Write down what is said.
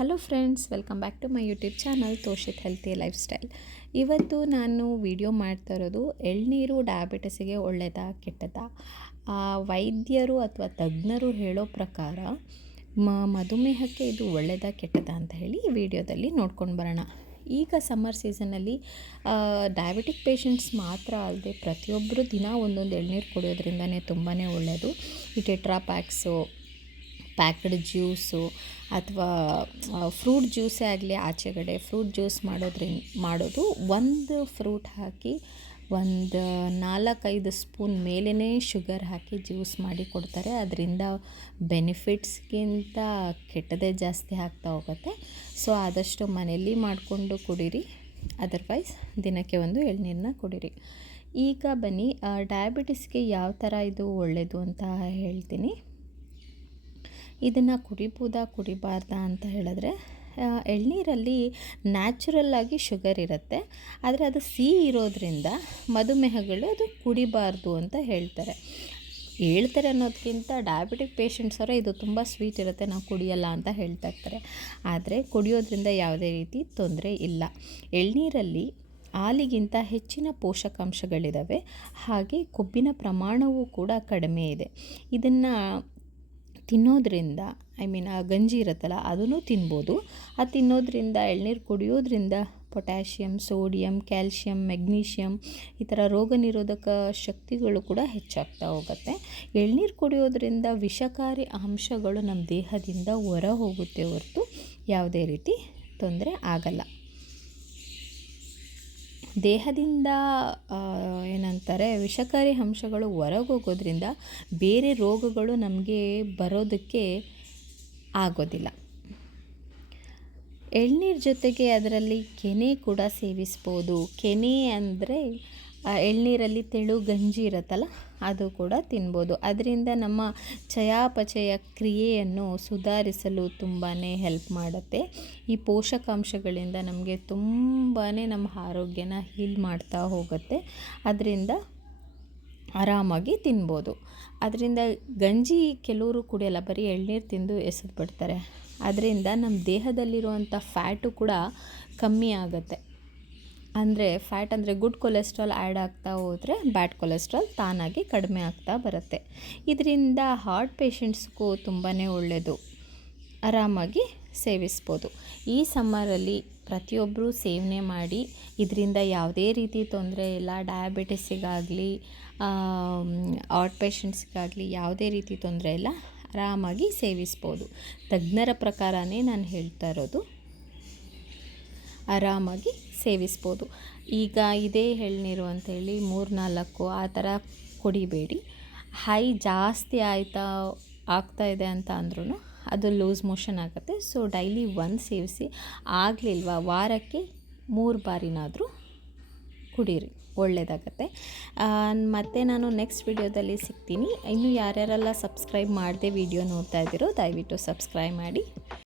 Hello friends, welcome back to my YouTube channel Toshith healthy lifestyle ಇವತ್ತು ನಾನು video ಮಾಡ್ತಾ ಇರೋದು ಎಳ್ನೀರು ಡಯಾಬಿಟಿಸಿಗೆ ಒಳ್ಳೆಯದಾ ಕೆಟ್ಟದಾ? ವೈದ್ಯರು ಅಥವಾ ತಜ್ಞರು ಹೇಳೋ ಪ್ರಕಾರ ಮ, ಮಧುಮೇಹಕ್ಕೆ ಇದು ಒಳ್ಳೆಯದಾ ಕೆಟ್ಟದಾ ಅಂತ ಹೇಳಿ ಈ ವಿಡಿಯೋದಲ್ಲಿ ನೋಡ್ಕೊಂಡು ಬರೋಣ. ಈಗ ಸಮ್ಮರ್ ಸೀಸನಲ್ಲಿ ಡಯಾಬಿಟಿಕ್ ಪೇಷಂಟ್ಸ್ ಮಾತ್ರ ಅಲ್ಲದೆ ಪ್ರತಿಯೊಬ್ಬರು ದಿನ ಒಂದೊಂದು ಎಳ್ನೀರು ಕುಡಿಯೋದ್ರಿಂದನೇ ತುಂಬಾ ಒಳ್ಳೆಯದು ಈ ಟೆಟ್ರಾ ಪ್ಯಾಕ್ಸು ಪ್ಯಾಕ್ಡ್ ಜ್ಯೂಸು ಅಥವಾ ಫ್ರೂಟ್ ಜ್ಯೂಸೇ ಆಗಲಿ ಆಚೆಗಡೆ ಫ್ರೂಟ್ ಜ್ಯೂಸ್ ಮಾಡೋದ್ರಿಂದ ಮಾಡೋದು ಒಂದು ಫ್ರೂಟ್ ಹಾಕಿ ಒಂದು ನಾಲ್ಕೈದು ಸ್ಪೂನ್ ಮೇಲೇ ಶುಗರ್ ಹಾಕಿ ಜ್ಯೂಸ್ ಮಾಡಿ ಕೊಡ್ತಾರೆ. ಅದರಿಂದ ಬೆನಿಫಿಟ್ಸ್ಗಿಂತ ಕೆಟ್ಟದೇ ಜಾಸ್ತಿ ಆಗ್ತಾ ಹೋಗುತ್ತೆ. ಸೊ, ಆದಷ್ಟು ಮನೆಯಲ್ಲಿ ಮಾಡಿಕೊಂಡು ಕುಡೀರಿ. ಅದರ್ವೈಸ್ ದಿನಕ್ಕೆ ಒಂದು ಎಳ್ನೀರನ್ನ ಕುಡೀರಿ. ಈಗ ಬನ್ನಿ ಡಯಾಬಿಟಿಸ್ಗೆ ಯಾವ ಥರ ಇದು ಒಳ್ಳೆಯದು ಅಂತ ಹೇಳ್ತೀನಿ. ಇದನ್ನು ಕುಡಿಬೋದಾ ಕುಡಿಬಾರ್ದಾ ಅಂತ ಹೇಳಿದ್ರೆ ಎಳ್ನೀರಲ್ಲಿ ನ್ಯಾಚುರಲ್ಲಾಗಿ ಶುಗರ್ ಇರುತ್ತೆ. ಆದರೆ ಅದು ಸಿಹಿ ಇರೋದರಿಂದ ಮಧುಮೇಹಗಳು ಅದು ಕುಡಿಬಾರ್ದು ಅಂತ ಹೇಳ್ತಾರೆ. ಹೇಳ್ತಾರೆ ಅನ್ನೋದಕ್ಕಿಂತ ಡಯಾಬಿಟಿಕ್ ಪೇಷಂಟ್ಸವರೇ ಇದು ತುಂಬ ಸ್ವೀಟ್ ಇರುತ್ತೆ, ನಾವು ಕುಡಿಯಲ್ಲ ಅಂತ ಹೇಳ್ತಾ ಇರ್ತಾರೆ. ಆದರೆ ಕುಡಿಯೋದ್ರಿಂದ ಯಾವುದೇ ರೀತಿ ತೊಂದರೆ ಇಲ್ಲ. ಎಳ್ನೀರಲ್ಲಿ ಹಾಲಿಗಿಂತ ಹೆಚ್ಚಿನ ಪೋಷಕಾಂಶಗಳಿದ್ದಾವೆ ಹಾಗೆ ಕೊಬ್ಬಿನ ಪ್ರಮಾಣವೂ ಕೂಡ ಕಡಿಮೆ ಇದೆ. ಇದನ್ನು ತಿನ್ನೋದ್ರಿಂದ ಐ ಮೀನ್ ಆ ಗಂಜಿ ಇರುತ್ತಲ್ಲ, ಅದನ್ನು ತಿನ್ಬೋದು. ಅದು ತಿನ್ನೋದ್ರಿಂದ ಎಳ್ನೀರು ಕುಡಿಯೋದ್ರಿಂದ ಪೊಟ್ಯಾಷಿಯಮ್ ಸೋಡಿಯಂ ಕ್ಯಾಲ್ಶಿಯಂ ಮೆಗ್ನೀಷಿಯಮ್ ಈ ಥರ ರೋಗ ನಿರೋಧಕ ಶಕ್ತಿಗಳು ಕೂಡ ಹೆಚ್ಚಾಗ್ತಾ ಹೋಗುತ್ತೆ. ಎಳ್ನೀರು ಕುಡಿಯೋದ್ರಿಂದ ವಿಷಕಾರಿ ಅಂಶಗಳು ನಮ್ಮ ದೇಹದಿಂದ ಹೊರ ಹೋಗುತ್ತೆ ಹೊರತು ಯಾವುದೇ ರೀತಿ ತೊಂದರೆ ಆಗಲ್ಲ. ದೇಹದಿಂದ ಏನಂತಾರೆ ವಿಷಕಾರಿ ಅಂಶಗಳು ಹೊರಗೋಗೋದ್ರಿಂದ ಬೇರೆ ರೋಗಗಳು ನಮಗೆ ಬರೋದಕ್ಕೆ ಆಗೋದಿಲ್ಲ. ಎಳ್ನೀರು ಜೊತೆಗೆ ಅದರಲ್ಲಿ ಕೆನೆ ಕೂಡ ಸೇವಿಸ್ಬೋದು. ಕೆನೆ ಅಂದರೆ ಎಳ್ನೀರಲ್ಲಿ ತೆಳು ಗಂಜಿ ಇರುತ್ತಲ್ಲ, ಅದು ಕೂಡ ತಿನ್ಬೋದು. ಅದರಿಂದ ನಮ್ಮ ಚಯಾಪಚಯ ಕ್ರಿಯೆಯನ್ನು ಸುಧಾರಿಸಲು ತುಂಬಾ ಹೆಲ್ಪ್ ಮಾಡುತ್ತೆ. ಈ ಪೋಷಕಾಂಶಗಳಿಂದ ನಮಗೆ ತುಂಬಾ ನಮ್ಮ ಆರೋಗ್ಯನ ಹೀಲ್ ಮಾಡ್ತಾ ಹೋಗುತ್ತೆ. ಅದರಿಂದ ಆರಾಮಾಗಿ ತಿನ್ಬೋದು. ಅದರಿಂದ ಗಂಜಿ ಕೆಲವರು ಕುಡಿಯಲ್ಲ, ಬರೀ ಎಳ್ನೀರು ತಿಂದು ಎಸೆದು ಬಿಡ್ತಾರೆ ಅದರಿಂದ ನಮ್ಮ ದೇಹದಲ್ಲಿರುವಂಥ ಫ್ಯಾಟು ಕೂಡ ಕಮ್ಮಿ ಆಗುತ್ತೆ. ಅಂದರೆ ಫ್ಯಾಟ್ ಅಂದರೆ ಗುಡ್ ಕೊಲೆಸ್ಟ್ರಾಲ್ ಆ್ಯಡ್ ಆಗ್ತಾ ಹೋದರೆ ಬ್ಯಾಡ್ ಕೊಲೆಸ್ಟ್ರಾಲ್ ತಾನಾಗಿ ಕಡಿಮೆ ಆಗ್ತಾ ಬರುತ್ತೆ. ಇದರಿಂದ ಹಾರ್ಟ್ ಪೇಷಂಟ್ಸ್ಗೂ ತುಂಬಾ ಒಳ್ಳೆಯದು ಆರಾಮಾಗಿ ಸೇವಿಸ್ಬೋದು. ಈ ಸಮ್ಮರಲ್ಲಿ ಪ್ರತಿಯೊಬ್ಬರೂ ಸೇವನೆ ಮಾಡಿ, ಇದರಿಂದ ಯಾವುದೇ ರೀತಿ ತೊಂದರೆ ಇಲ್ಲ ಡಯಾಬಿಟಿಸಿಗಾಗಲಿ ಹಾರ್ಟ್ ಪೇಷಂಟ್ಸ್ಗಾಗಲಿ ಯಾವುದೇ ರೀತಿ ತೊಂದರೆ ಇಲ್ಲ, ಆರಾಮಾಗಿ ಸೇವಿಸ್ಬೋದು. ತಜ್ಞರ ಪ್ರಕಾರನೇ ನಾನು ಹೇಳ್ತಾ ಇರೋದು. ಆರಾಮಾಗಿ ಸೇವಿಸ್ಬೋದು. ಈಗ ಇದೇ ಎಳ್ನೀರು ಅಂಥೇಳಿ ಮೂರು ನಾಲ್ಕು ಆ ಥರ ಕುಡಿಬೇಡಿ. ಹೈ ಜಾಸ್ತಿ ಆಯಿತಾ ಆಗ್ತಾ ಇದೆ ಅಂತ ಅಂದ್ರೂ ಅದು ಲೂಸ್ ಮೋಷನ್ ಆಗುತ್ತೆ. ಸೊ ಡೈಲಿ ಒಂದು ಸೇವಿಸಿ ಆಗಲಿಲ್ವಾ ವಾರಕ್ಕೆ ಮೂರು ಬಾರಿನಾದರೂ ಕುಡೀರಿ ಒಳ್ಳೆಯದಾಗತ್ತೆ ಮತ್ತು ನಾನು ನೆಕ್ಸ್ಟ್ ವಿಡಿಯೋದಲ್ಲಿ ಸಿಗ್ತೀನಿ. ಇನ್ನು ಯಾರ್ಯಾರೆಲ್ಲ ಸಬ್ಸ್ಕ್ರೈಬ್ ಮಾಡದೆ ವಿಡಿಯೋ ನೋಡ್ತಾ ಇದ್ದೀರೋ ದಯವಿಟ್ಟು ಸಬ್ಸ್ಕ್ರೈಬ್ ಮಾಡಿ.